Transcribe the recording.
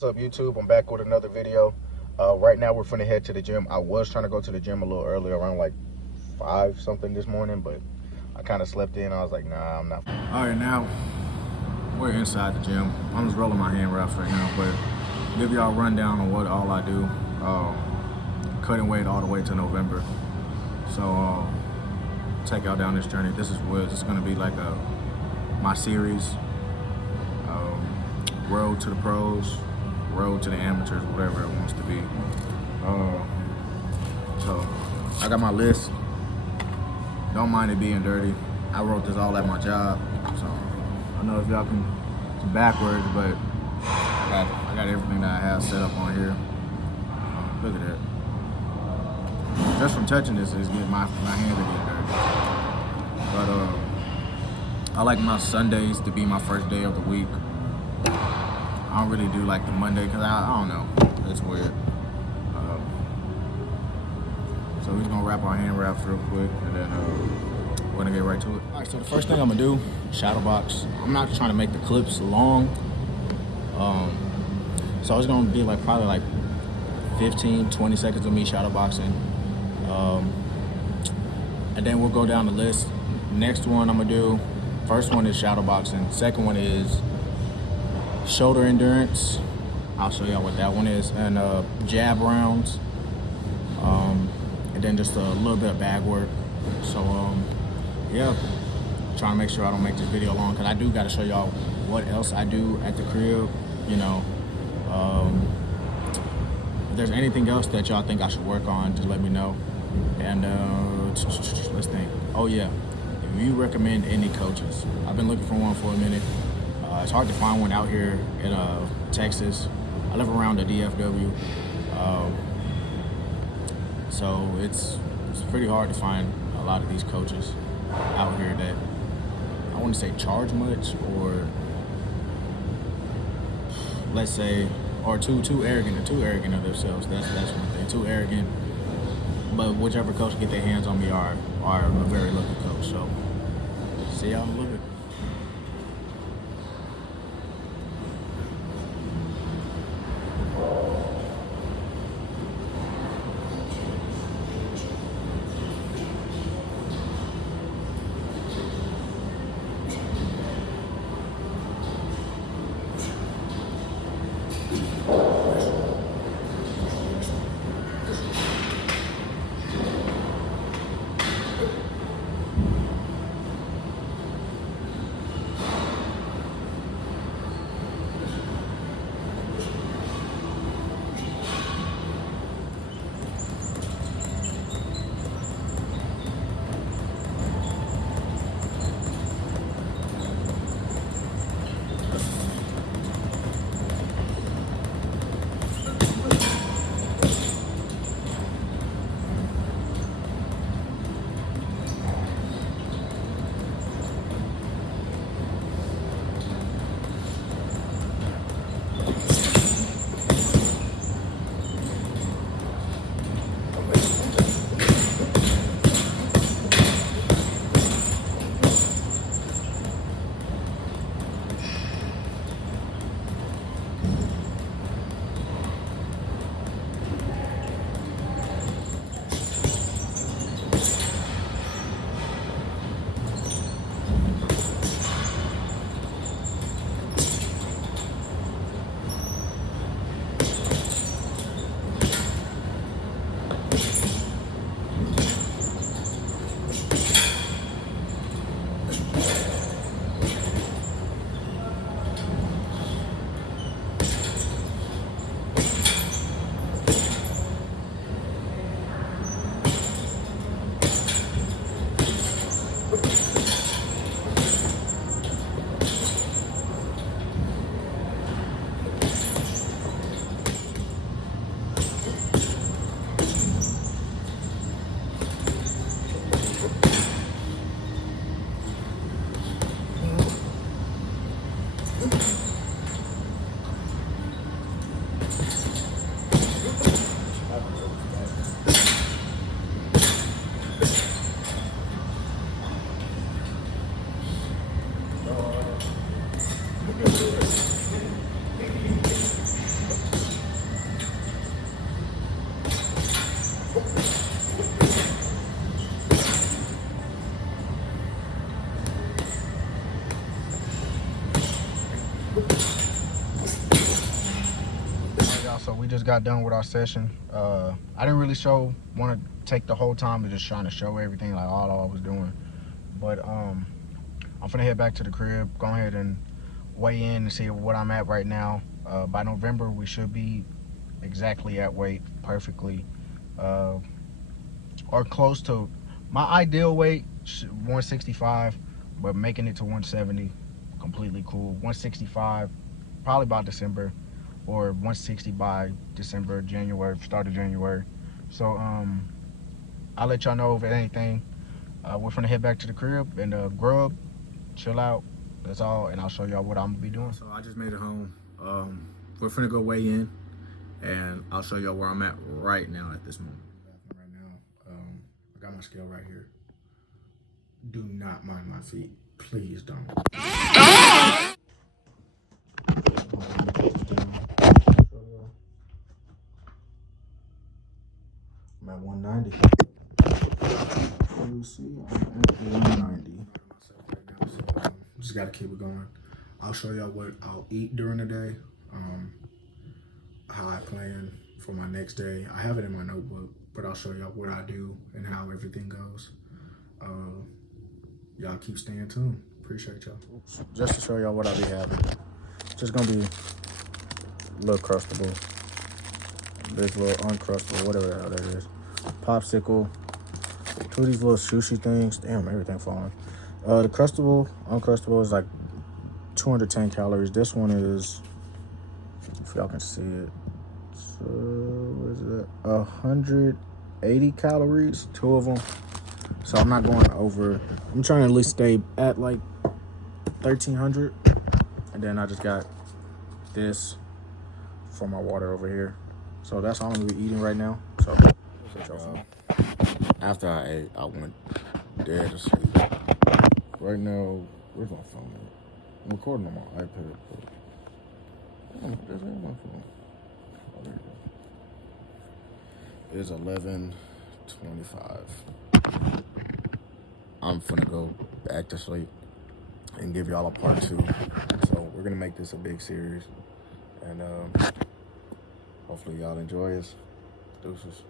What's up, YouTube? I'm back with another video. Right now we're finna head to the gym. I was trying to go to the gym a little earlier, around like 5 something this morning, but I kind of slept in. I was like, nah, I'm not. All right, now we're inside the gym. I'm just rolling my hand wraps right now, but give y'all a rundown on what all I do. Cutting weight all the way to November. So take y'all down this journey. This is gonna be like my series. Road to the pros, road to the amateurs, whatever it wants to be. So I got my list. Don't mind it being dirty. I wrote this all at my job, so I don't know if y'all can it's backwards, but I got everything that I have set up on here. Look at that. Just from touching this, it's getting my hands are getting dirty. But I like my Sundays to be my first day of the week. I don't really do like the Monday because I don't know, it's weird. So we're just gonna wrap our hand wraps real quick and then we're gonna get right to it. All right, so the first thing I'm gonna do, shadow box. I'm not trying to make the clips long. So it's gonna be like probably like 15, 20 seconds of me shadow boxing. And then we'll go down the list. Next one I'm gonna do, first one is shadow boxing. Second one is shoulder endurance. I'll show y'all what that one is. And jab rounds. And then just a little bit of bag work. So yeah, trying to make sure I don't make this video long because I do got to show y'all what else I do at the crib. You know, if there's anything else that y'all think I should work on, just let me know. And let's think. Oh yeah, if you recommend any coaches, I've been looking for one for a minute. It's hard to find one out here in Texas. I live around the DFW, so it's pretty hard to find a lot of these coaches out here that I wouldn't say charge much, or let's say, or too arrogant of themselves. That's one thing. Too arrogant. But whichever coach get their hands on me are a very lucky coach. So see y'all in a little bit. So we just got done with our session. I didn't really want to take the whole time of just trying to show everything, like all I was doing. But I'm finna head back to the crib, go ahead and weigh in and see what I'm at right now. By November, we should be exactly at weight, perfectly, or close to my ideal weight, 165, but making it to 170, completely cool. 165, probably by December, or 160 by December, January, start of January. So I'll let y'all know if anything. We're finna head back to the crib and grub, chill out. That's all, and I'll show y'all what I'm gonna be doing. So I just made it home. We're finna go weigh in, and I'll show y'all where I'm at right now at this moment. Right now, I got my scale right here. Do not mind my feet, please don't. I'm at 190. You see, I'm at 190. Just gotta keep it going. I'll show y'all what I'll eat during the day, how I plan for my next day. I have it in my notebook, but I'll show y'all what I do and how everything goes. Y'all keep staying tuned. Appreciate y'all. Just to show y'all what I'll be having. Just gonna be a little crustable, this little uncrustable, whatever the hell that is. Popsicle, two of these little sushi things. Damn, everything falling. The crustable, uncrustable is like 210 calories. This one is, if y'all can see it, so what is it? 180 calories, two of them. So I'm not going over. I'm trying to at least stay at like 1,300. And then I just got this for my water over here. So that's all I'm gonna be eating right now. So after I ate, I went dead to sleep. Right now, where's my phone at? I'm recording on my iPad. But this ain't my phone. Oh, there you go. It's 11:25. I'm finna go back to sleep and give y'all a part 2. So we're gonna make this a big series, and hopefully y'all enjoy us. Deuces.